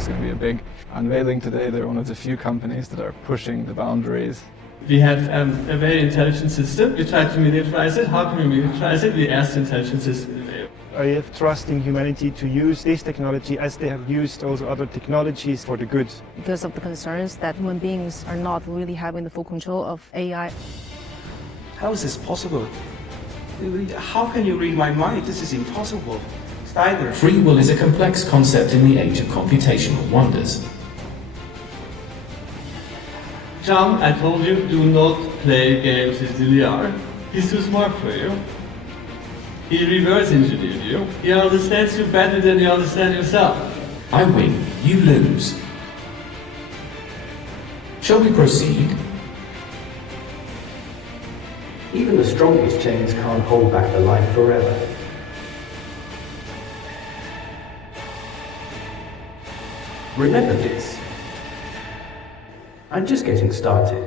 there's going to be a big unveiling today. They're one of the few companies that are pushing the boundaries. We have a very intelligent system. We try to miniaturize it. How can we miniaturize it? We ask the intelligent system. I have trust in humanity to use this technology as they have used also other technologies for the good. Because of the concerns that human beings are not really having the full control of AI. How is this possible? How can you read my mind? This is impossible. Stainer. Free will is a complex concept in the age of computational wonders. Shan, I told you, do not play games with Deliar. He's too smart for you. He reverse engineered you. He understands you better than you understand yourself. I win, you lose. Shall we proceed? Even the strongest chains can't hold back the light forever. Remember this. I'm just getting started.